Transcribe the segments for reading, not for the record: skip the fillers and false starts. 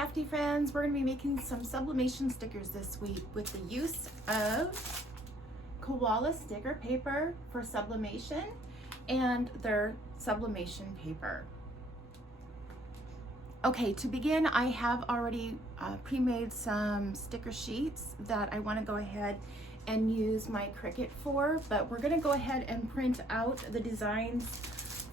crafty friends, we're going to be making some sublimation stickers this week with the use of koala sticker paper for sublimation and their sublimation paper. Okay, to begin, I have already pre-made some sticker sheets that I want to go ahead and use my Cricut for, but we're going to go ahead and print out the designs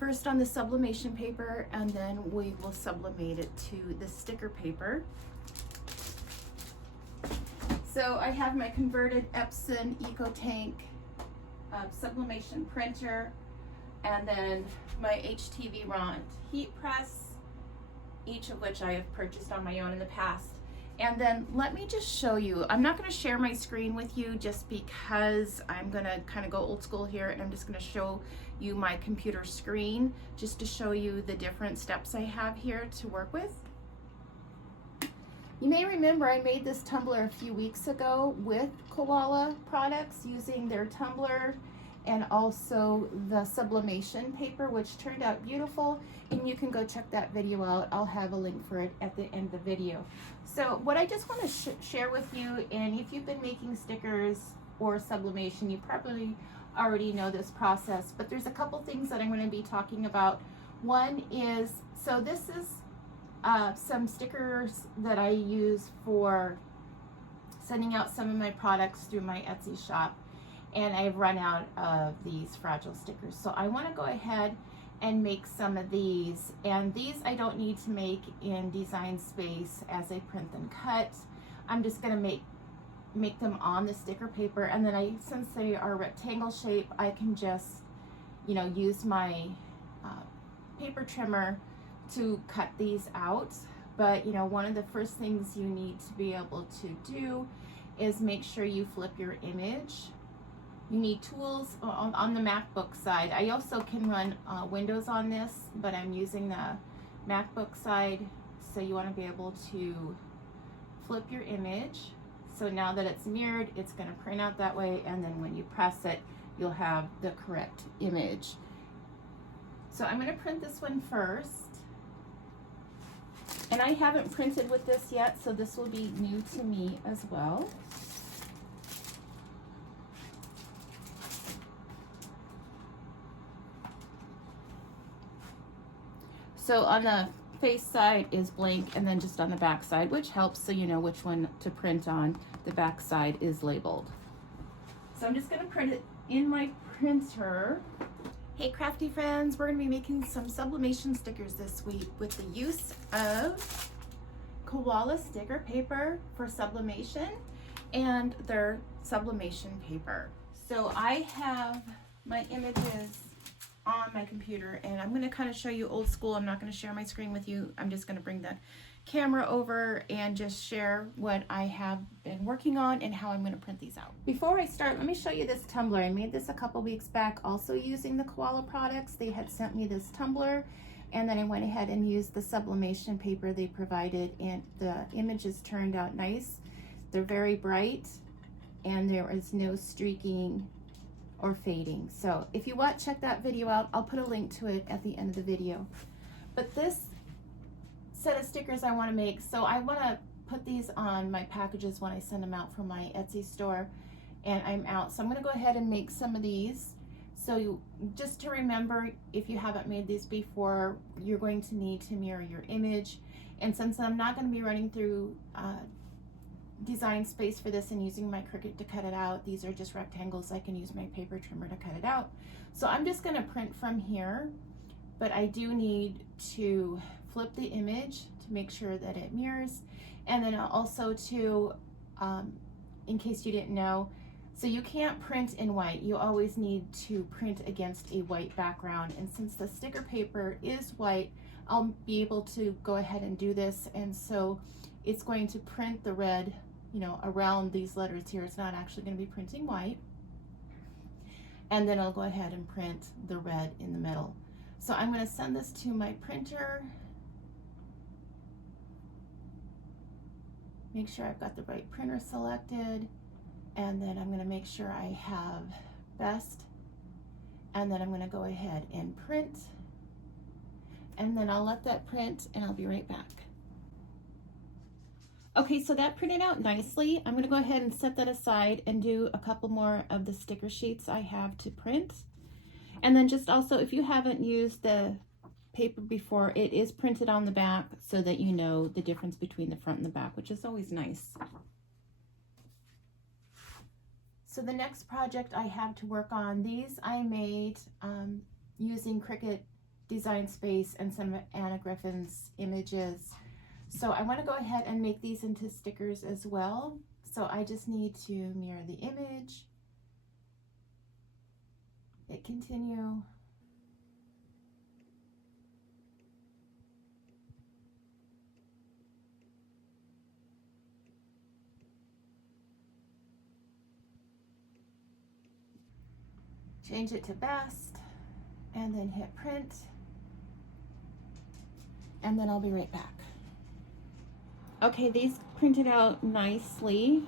first on the sublimation paper, and then we will sublimate it to the sticker paper. So I have my converted Epson EcoTank sublimation printer, and then my HTV Rond heat press, each of which I have purchased on my own in the past. And then let me just show you, I'm not going to share my screen with you just because I'm going to kind of go old school here, and I'm just going to show you my computer screen just to show you the different steps I have here to work with. You may remember I made this tumbler a few weeks ago with Koala products using their tumbler and also the sublimation paper, which turned out beautiful, and you can go check that video out. I'll have a link for it at the end of the video. So what I just want to share with you, and if you've been making stickers or sublimation, you probably already know this process, but there's a couple things that I'm going to be talking about. One is, so this is some stickers that I use for sending out some of my products through my Etsy shop, and I've run out of these fragile stickers. So I want to go ahead and make some of these, and these I don't need to make in Design Space as I print and cut. I'm just going to make them on the sticker paper, and then since they are rectangle shape, I can just, you know, use my paper trimmer to cut these out. But you know, one of the first things you need to be able to do is make sure you flip your image. You need tools on the MacBook side. I also can run Windows on this, but I'm using the MacBook side, so you want to be able to flip your image. So now that it's mirrored, it's going to print out that way, and then when you press it, you'll have the correct image. So I'm going to print this one first. And I haven't printed with this yet, so this will be new to me as well. So on the face side is blank, and then just on the back side, which helps so you know which one to print on. The back side is labeled. So I'm just going to print it in my printer. Hey crafty friends, we're going to be making some sublimation stickers this week with the use of koala sticker paper for sublimation and their sublimation paper. So I have my images on my computer, and I'm going to kind of show you old school. I'm not going to share my screen with you. I'm just going to bring the camera over and just share what I have been working on and how I'm going to print these out. Before I start, let me show you this tumbler. I made this a couple weeks back also using the Koala products. They had sent me this tumbler, and then I went ahead and used the sublimation paper they provided, and the images turned out nice. They're very bright, and there is no streaking or fading. So if you want, check that video out. I'll put a link to it at the end of the video. But this set of stickers I want to make, so I want to put these on my packages when I send them out from my Etsy store, and I'm out. So I'm going to go ahead and make some of these. So just to remember, if you haven't made these before, you're going to need to mirror your image. And since I'm not going to be running through Design Space for this and using my Cricut to cut it out, these are just rectangles. I can use my paper trimmer to cut it out. So I'm just going to print from here, but I do need to flip the image to make sure that it mirrors, and then also to, in case you didn't know, so you can't print in white. You always need to print against a white background, and since the sticker paper is white, I'll be able to go ahead and do this, and so it's going to print the red, you know, around these letters here. It's not actually going to be printing white, and then I'll go ahead and print the red in the middle. So I'm going to send this to my printer. Make sure I've got the right printer selected, and then I'm going to make sure I have best, and then I'm going to go ahead and print, and then I'll let that print and I'll be right back. Okay, so that printed out nicely. I'm gonna go ahead and set that aside and do a couple more of the sticker sheets I have to print. And then just also, if you haven't used the paper before, it is printed on the back so that you know the difference between the front and the back, which is always nice. So the next project I have to work on, these I made using Cricut Design Space and some of Anna Griffin's images. So I want to go ahead and make these into stickers as well. So I just need to mirror the image, hit continue. Change it to best and then hit print. And then I'll be right back. Okay, these printed out nicely.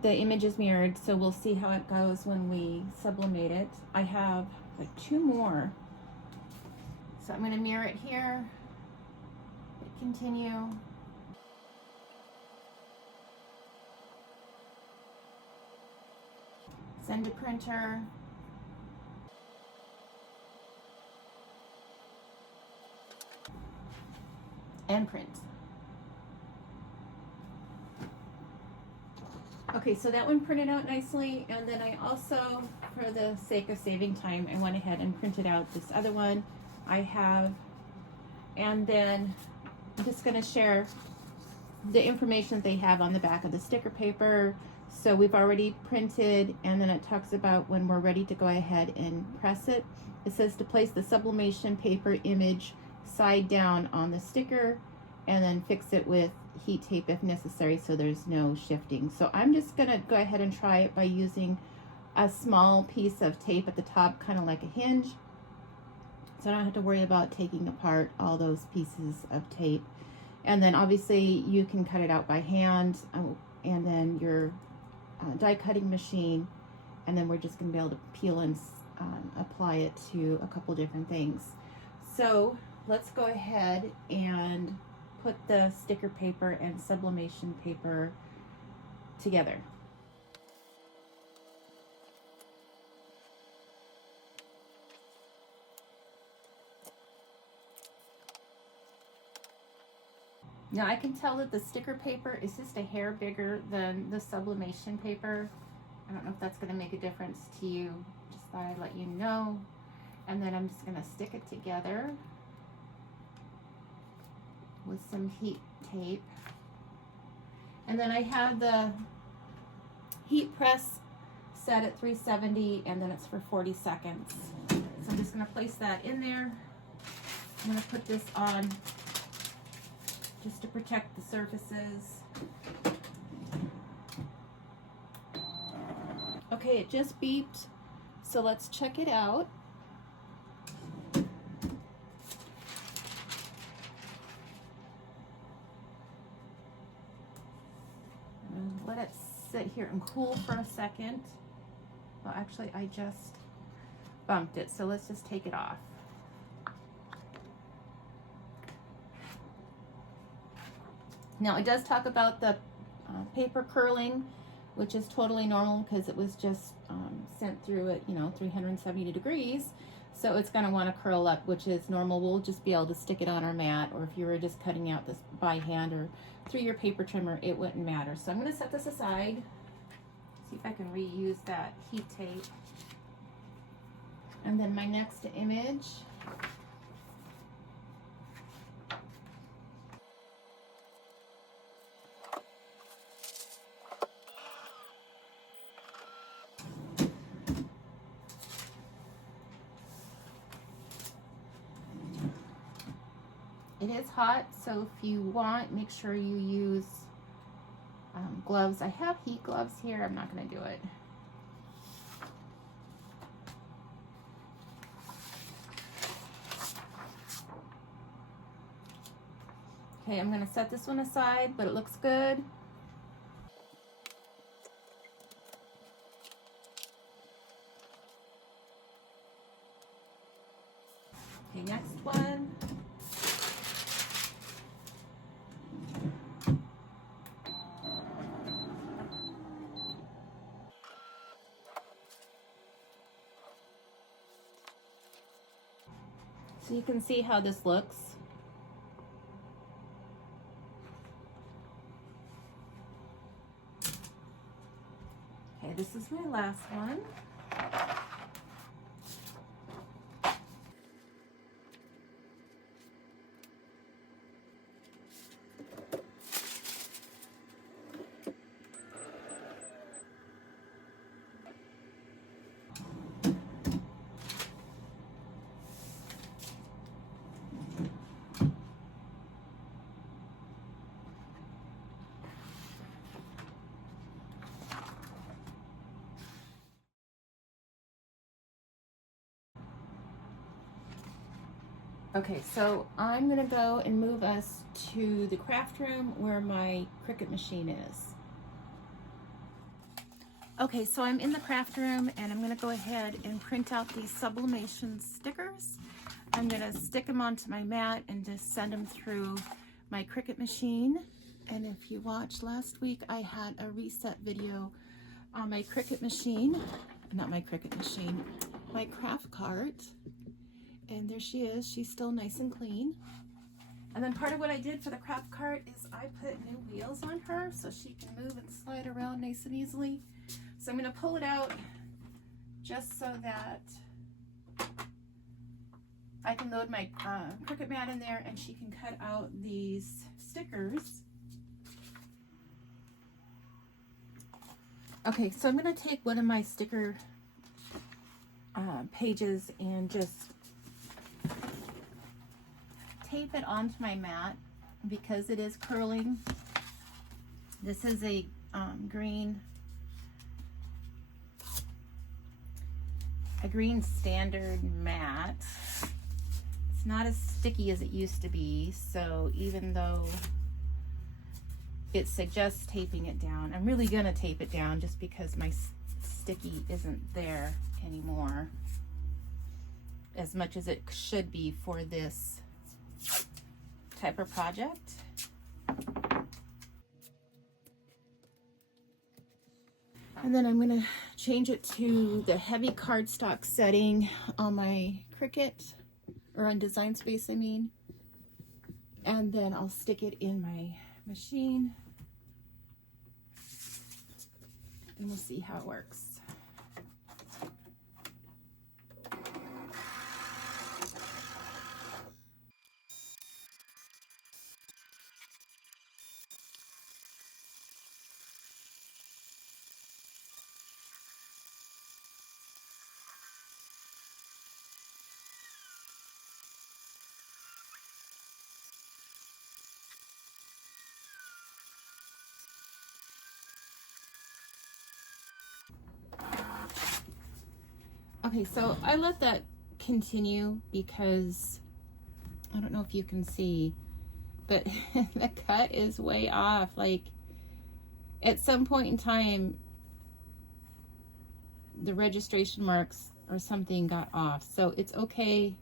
The image is mirrored, so we'll see how it goes when we sublimate it. I have like 2 more. So I'm gonna mirror it here, hit continue. Send to printer. And print. Okay, so that one printed out nicely, and then I also, for the sake of saving time, I went ahead and printed out this other one I have, and then I'm just going to share the information they have on the back of the sticker paper. So we've already printed, and then it talks about when we're ready to go ahead and press it. It says to place the sublimation paper image side down on the sticker and then fix it with heat tape if necessary so there's no shifting. So I'm just gonna go ahead and try it by using a small piece of tape at the top, kind of like a hinge, so I don't have to worry about taking apart all those pieces of tape. And then obviously you can cut it out by hand, and then your die cutting machine, and then we're just gonna be able to peel and apply it to a couple different things. So let's go ahead and put the sticker paper and sublimation paper together. Now I can tell that the sticker paper is just a hair bigger than the sublimation paper. I don't know if that's going to make a difference to you. Just thought I'd let you know. And then I'm just going to stick it together with some heat tape. And then I have the heat press set at 370, and then it's for 40 seconds. So I'm just going to place that in there. I'm going to put this on just to protect the surfaces. Okay, it just beeped, so let's check it out. Let it sit here and cool for a second. Well, actually, I just bumped it, so let's just take it off. Now, it does talk about the paper curling, which is totally normal because it was just sent through at 370 degrees. So it's going to want to curl up, which is normal. We'll just be able to stick it on our mat, or if you were just cutting out this by hand or through your paper trimmer, it wouldn't matter. So I'm going to set this aside, see if I can reuse that heat tape. And then my next image. It is hot, so if you want, make sure you use gloves. I have heat gloves here. I'm not going to do it. Okay, I'm going to set this one aside, but it looks good. Okay, next one. So you can see how this looks. Okay, this is my last one. Okay, so I'm gonna go and move us to the craft room where my Cricut machine is. Okay, so I'm in the craft room and I'm gonna go ahead and print out these Sublimation stickers. I'm gonna stick them onto my mat and just send them through my Cricut machine. And if you watched last week, I had a reset video on my Cricut machine, not my Cricut machine, my craft cart. And there she is, she's still nice and clean. And then part of what I did for the craft cart is I put new wheels on her so she can move and slide around nice and easily. So I'm gonna pull it out just so that I can load my Cricut mat in there and she can cut out these stickers. Okay, so I'm gonna take one of my sticker pages and just tape it onto my mat because it is curling. This is a green standard mat. It's not as sticky as it used to be, so even though it suggests taping it down, I'm really gonna tape it down just because my sticky isn't there anymore as much as it should be for this type of project. And then I'm gonna change it to the heavy cardstock setting on my Cricut, or on Design Space, I mean. And then I'll stick it in my machine and we'll see how it works. Okay, so I let that continue because I don't know if you can see, but the cut is way off. Like at some point in time, the registration marks or something got off. So it's okay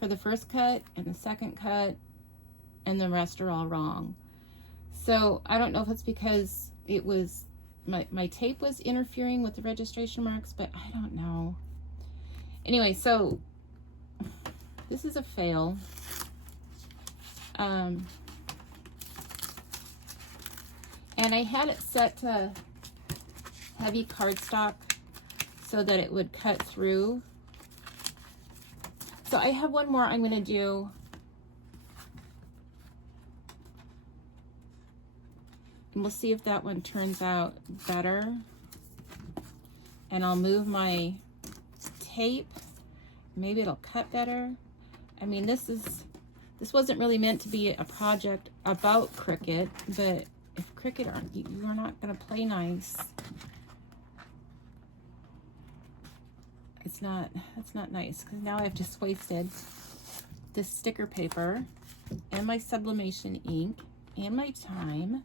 for the first cut and the second cut, and the rest are all wrong. So I don't know if it's because it was my tape was interfering with the registration marks, but I don't know. Anyway, so this is a fail. And I had it set to heavy cardstock so that it would cut through. So I have one more I'm going to do. And we'll see if that one turns out better. And I'll move my tape. Maybe it'll cut better. I mean, this wasn't really meant to be a project about Cricut, but if Cricut you are not going to play nice, that's not nice, because now I've just wasted this sticker paper and my sublimation ink and my time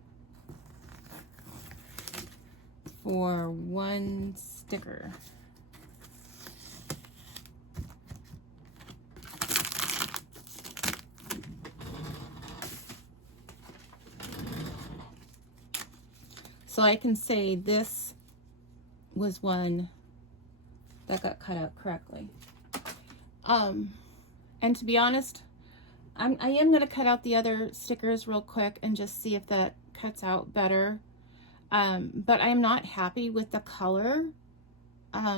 for one sticker. So I can say this was one that got cut out correctly. And to be honest, I am going to cut out the other stickers real quick and just see if that cuts out better. But I am not happy with the color,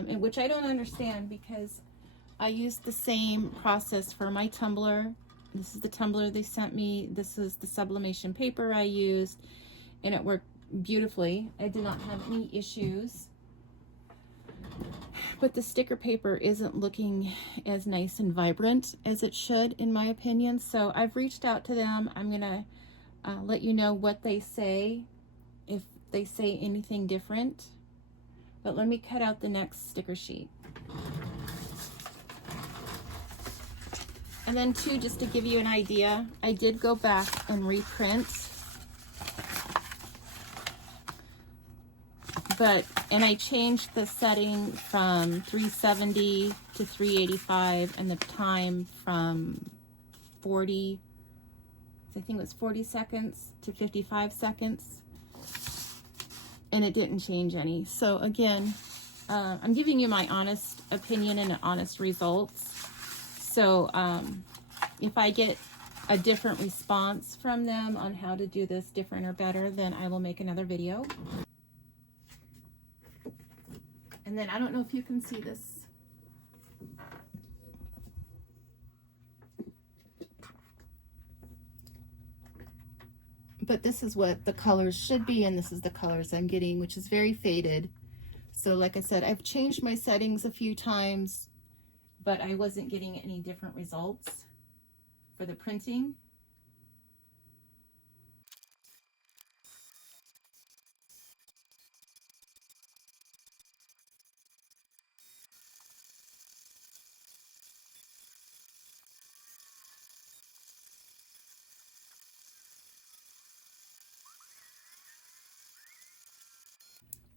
which I don't understand because I used the same process for my tumbler. This is the tumbler they sent me. This is the sublimation paper I used, and it worked beautifully. I did not have any issues. But the sticker paper isn't looking as nice and vibrant as it should, in my opinion. So I've reached out to them. I'm gonna let you know what they say, if they say anything different. But let me cut out the next sticker sheet. And then too, just to give you an idea, I did go back and reprint. And I changed the setting from 370 to 385 and the time from 40, I think it was 40 seconds to 55 seconds. And it didn't change any. So again, I'm giving you my honest opinion and honest results. So if I get a different response from them on how to do this different or better, then I will make another video. And then I don't know if you can see this. But this is what the colors should be, and this is the colors I'm getting, which is very faded. So like I said, I've changed my settings a few times, but I wasn't getting any different results for the printing.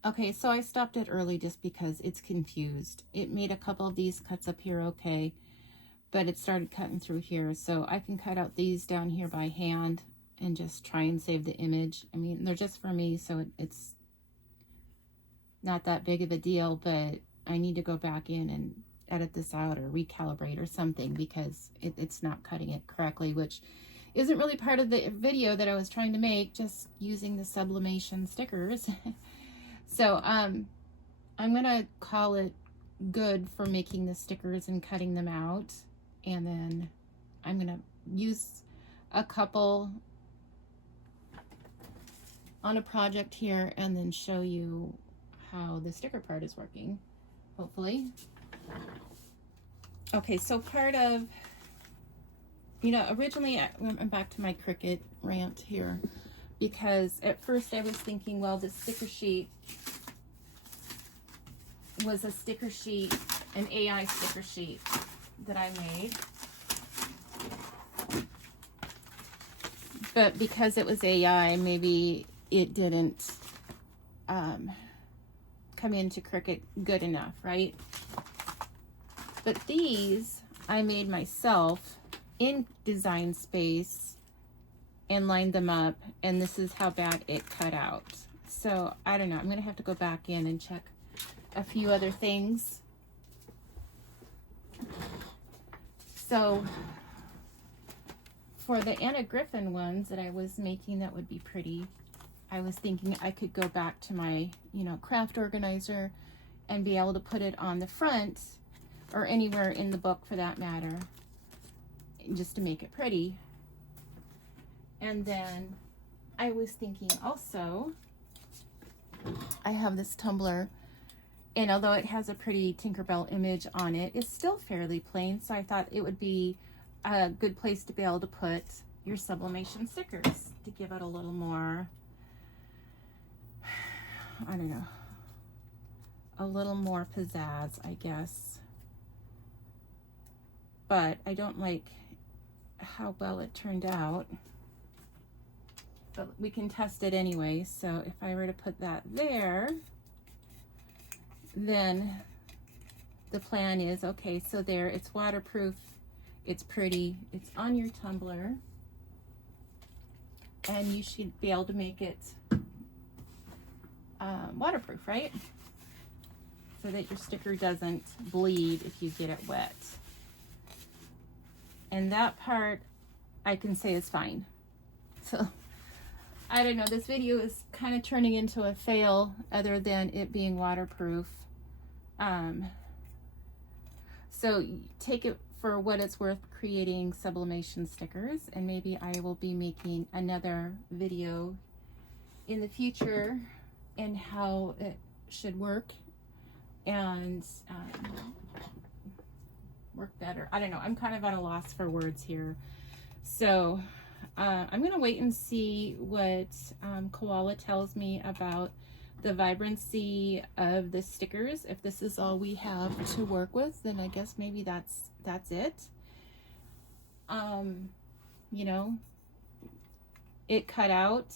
Okay, so I stopped it early just because it's confused. It made a couple of these cuts up here okay, but it started cutting through here. So I can cut out these down here by hand and just try and save the image. I mean, they're just for me, so it's not that big of a deal, but I need to go back in and edit this out or recalibrate or something because it's not cutting it correctly, which isn't really part of the video that I was trying to make, just using the sublimation stickers. So I'm gonna call it good for making the stickers and cutting them out, and then I'm gonna use a couple on a project here and then show you how the sticker part is working, hopefully. Okay, so part of, you know, originally I'm back to my Cricut rant here, because at first I was thinking, well, the sticker sheet was a sticker sheet, an AI sticker sheet that I made. But because it was AI, maybe it didn't come into Cricut good enough, right? But these I made myself in Design Space and lined them up, and this is how bad it cut out. So I don't know, I'm gonna have to go back in and check a few other things. So for the Anna Griffin ones that I was making that would be pretty, I was thinking I could go back to my, you know, craft organizer and be able to put it on the front or anywhere in the book for that matter, just to make it pretty. And then I was thinking also, I have this tumbler, and although it has a pretty Tinkerbell image on it, it's still fairly plain, so I thought it would be a good place to be able to put your sublimation stickers to give it a little more, I don't know, a little more pizzazz, I guess. But I don't like how well it turned out. But we can test it anyway, so if I were to put that there, then the plan is, okay, so there, it's waterproof, it's pretty, it's on your tumbler, and you should be able to make it waterproof, right? So that your sticker doesn't bleed if you get it wet. and that part I can say is fine. So I don't know, this video is kind of turning into a fail other than it being waterproof. So take it for what it's worth creating sublimation stickers, and maybe I will be making another video in the future in how it should work and work better. I don't know, I'm kind of at a loss for words here. So I'm gonna wait and see what Koala tells me about the vibrancy of the stickers. If this is all we have to work with, then I guess maybe that's it. You know, it cut out.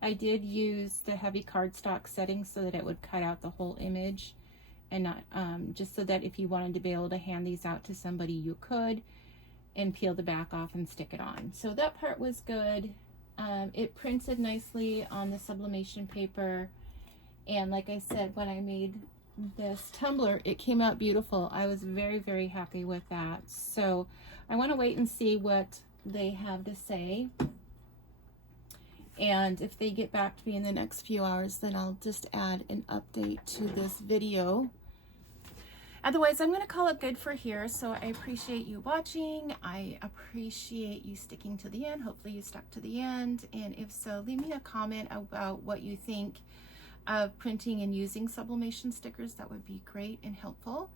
I did use the heavy cardstock setting so that it would cut out the whole image, and not just so that if you wanted to be able to hand these out to somebody, you could, and peel the back off and stick it on. So that part was good. It printed nicely on the sublimation paper, and like I said, when I made this tumbler, it came out beautiful. I was very, very happy with that. So I want to wait and see what they have to say, and if they get back to me in the next few hours, then I'll just add an update to this video. Otherwise, I'm going to call it good for here. So I appreciate you watching. I appreciate you sticking to the end. Hopefully you stuck to the end. And if so, leave me a comment about what you think of printing and using sublimation stickers. That would be great and helpful.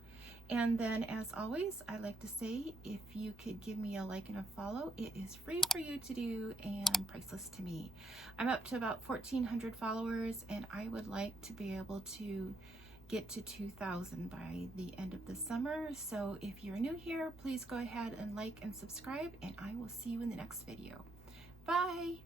And then, as always, I like to say, if you could give me a like and a follow, it is free for you to do and priceless to me. I'm up to about 1,400 followers, and I would like to be able to get to 2,000 by the end of the summer. So if you're new here, please go ahead and like and subscribe, and I will see you in the next video. Bye.